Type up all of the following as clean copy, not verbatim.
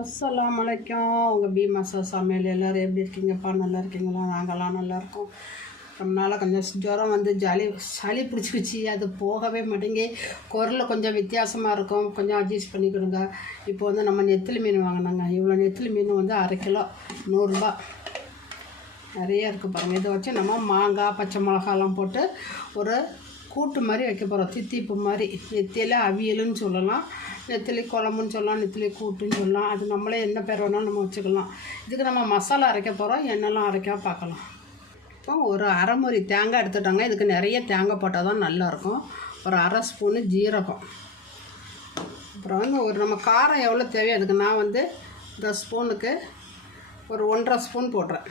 அஸ்ஸலாமு அலைக்கும். உங்கள் பீமாசா சமையல் எல்லோரும் எப்படி இருக்கீங்கப்பா? நல்லா இருக்கீங்களா? நாங்கள்லாம் நல்லாயிருக்கோம். ரொம்ப நாளாக கொஞ்சம் ஜுரம் வந்து சளி பிடிச்சிக்கிச்சு, அது போகவே மாட்டேங்கி. குரலில் கொஞ்சம் வித்தியாசமாக இருக்கும், கொஞ்சம் அட்ஜஸ்ட் பண்ணிக்கிடுங்க. இப்போ வந்து நம்ம நெத்திலி மீன் வாங்கினாங்க. இவ்வளோ நெத்திலி மீன் வந்து அரை கிலோ 100 ரூபா. நிறைய இருக்குது பாருங்கள். இதை வச்சு நம்ம மாங்காய் பச்சை மிளகாலாம் போட்டு ஒரு கூட்டு மாதிரி வைக்க போகிறோம். தித்திப்பு மாதிரி. நெத்தியில் அவியலுன்னு சொல்லலாம், நெத்திலி குழம்புன்னு சொல்லலாம், நெத்திலி கூட்டுன்னு சொல்லலாம். அது நம்மளே என்ன பேர் வேணாலும் நம்ம வச்சுக்கலாம். இதுக்கு நம்ம மசாலா அரைக்க போகிறோம். எண்ணெய்லாம் அரைக்க பார்க்கலாம். இப்போ ஒரு அரை முறி தேங்காய் எடுத்துட்டாங்க. இதுக்கு நிறைய தேங்காய் போட்டால் தான் நல்லாயிருக்கும். ஒரு அரை ஸ்பூனு ஜீரகம், அப்புறம் வந்து ஒரு நம்ம காரம் எவ்வளோ தேவையோ அதுக்கு நான் வந்து இந்த ஸ்பூனுக்கு ஒரு 1.5 ஸ்பூன் போடுறேன்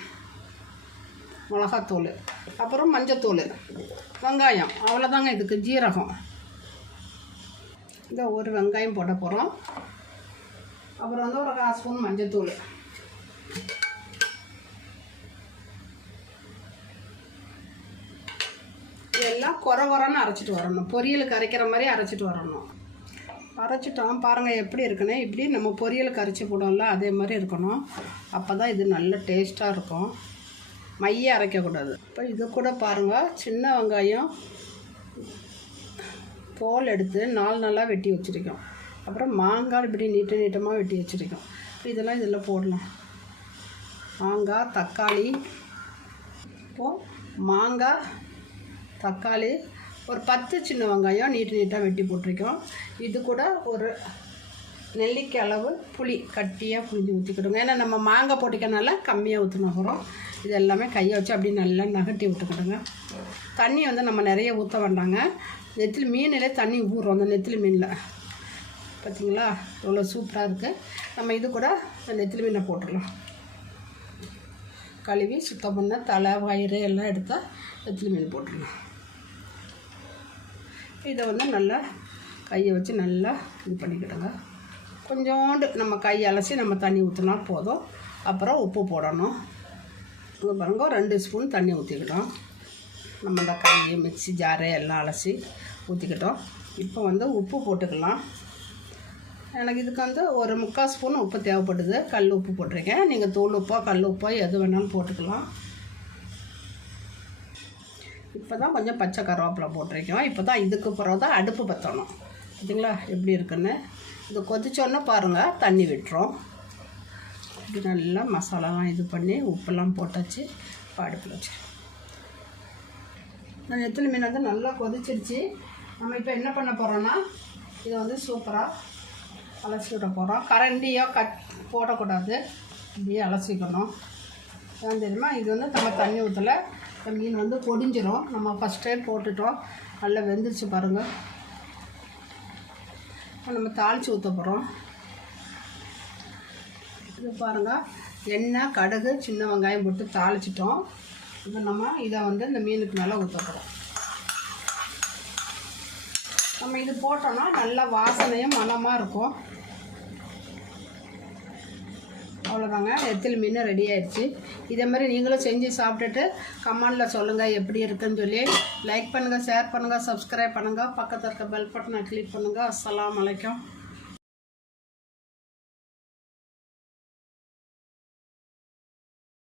மிளகாத்தூள், அப்புறம் மஞ்சத்தூள், வெங்காயம், அவ்வளோதாங்க. இதுக்கு ஜீரகம் இந்த ஒரு வெங்காயம் போட போகிறோம். அப்புறம் வந்து ஒரு 1/2 ஸ்பூன் மஞ்சத்தூள், இதெல்லாம் குறன்னு அரைச்சிட்டு வரணும். பொரியலுக்கு அரைக்கிற மாதிரி அரைச்சிட்டு வரணும். அரைச்சிட்டோம் பாருங்கள் எப்படி இருக்குன்னு. இப்படி நம்ம பொரியலுக்கு அரைச்சி போடுவோம்ல, அதே மாதிரி இருக்கணும். அப்போ தான் இது நல்ல டேஸ்ட்டாக இருக்கும். மைய அரைக்கக்கூடாது. இப்போ இது கூட பாருங்கள், சின்ன வெங்காயம் தோல் எடுத்து 4 நாளாக வெட்டி வச்சுருக்கோம். அப்புறம் மாங்காய் இப்படி நீட்டமாக வெட்டி வச்சுருக்கோம். இதெல்லாம் இதில் போடலாம். மாங்காய், தக்காளி. இப்போது மாங்காய், தக்காளி, ஒரு 10 சின்ன வெங்காயம் நீட்டாக வெட்டி போட்டிருக்கோம். இது கூட ஒரு நெல்லிக்காய் அளவு புளி கட்டியாக புளிஞ்சு ஊற்றிக்கிடுங்க. ஏன்னா நம்ம மாங்காய் போட்டிக்கனால கம்மியாக ஊற்றின போகிறோம். இது எல்லாமே கையை வச்சு அப்படி நல்லா நகட்டி விட்டுக்கிடுங்க. தண்ணி வந்து நம்ம நிறைய ஊற்ற வேண்டாங்க. நெத்திலி மீனிலே தண்ணி ஊறும். அந்த நெத்திலி மீனில் பார்த்திங்களா எவ்வளோ சூப்பராக இருக்குது. நம்ம இது கூட நெத்திலி மீனை போட்டுடலாம். கழுவி சுத்தம் பண்ண தலை வயிறு எல்லாம் எடுத்தால் நெத்திலி மீன் போட்டுடலாம். இதை வந்து நல்லா கையை வச்சு நல்லா இது பண்ணிக்கிடுங்க. கொஞ்சோண்டு நம்ம கை அலசி நம்ம தண்ணி ஊற்றினா போதும். அப்புறம் உப்பு போடணும். இங்கே பாருங்க, 2 ஸ்பூன் தண்ணி ஊற்றிக்கிட்டோம். நம்ம இந்த கை மிக்ஸி ஜாரை எல்லாம் அலசி ஊற்றிக்கிட்டோம். இப்போ வந்து உப்பு போட்டுக்கலாம். எனக்கு இதுக்கு வந்து ஒரு 3/4 ஸ்பூன் உப்பு தேவைப்படுது. கல் உப்பு போட்டிருக்கேன். நீங்கள் தூள் உப்போ கல் உப்போ எது வேணாலும் போட்டுக்கலாம். இப்போ தான் கொஞ்சம் பச்சை கருவேப்பிலை போட்டிருக்கோம். இப்போ தான் இதுக்கு பிறகு தான் அடுப்பு பற்றணும். பார்த்தீங்களா எப்படி இருக்குன்னு. இது கொதிச்சோன்னே பாருங்கள் தண்ணி விட்டுரும். இப்படி நல்லா மசாலாலாம் இது பண்ணி உப்பெல்லாம் போட்டாச்சு. இப்போ அடுப்பில் வச்சு நான் நெத்திலி மீன் வந்து நல்லா கொதிச்சிருச்சு. நம்ம இப்போ என்ன பண்ண போகிறோன்னா இதை வந்து சூப்பராக அலசி விட போகிறோம். கரண்டியோ போடக்கூடாது, இப்படியே அலசிக்கணும். ஏன் தெரியுமா, இது வந்து நம்ம தண்ணி ஊற்றலை, மீன் வந்து பொடிஞ்சிரும். நம்ம ஃபஸ்ட் டைம் போட்டுட்டோம், நல்லா வெந்துருச்சு பாருங்கள். இப்போ நம்ம தாளித்து ஊற்ற போகிறோம். இது பாருங்கள், எண்ணெய், கடுகு, சின்ன வெங்காயம் போட்டு தாளிச்சிட்டோம். இப்போ நம்ம இதை வந்து இந்த மீனுக்கு மேலே ஊற்ற போகிறோம். நம்ம இது போட்டோன்னா நல்லா வாசனையும் மணமாக இருக்கும். அவ்வளோதாங்க, நெத்திலி மீன் ரெடி ஆகிடுச்சு. இதே மாதிரி நீங்களும் செஞ்சு சாப்பிட்டுட்டு கமெண்டில் சொல்லுங்கள் எப்படி இருக்குன்னு சொல்லி. லைக் பண்ணுங்கள், ஷேர் பண்ணுங்கள், சப்ஸ்கிரைப் பண்ணுங்கள், பக்கத்தில் இருக்க பெல் பட்டனை கிளிக் பண்ணுங்கள். அஸ்ஸலாமு அலைக்கும்.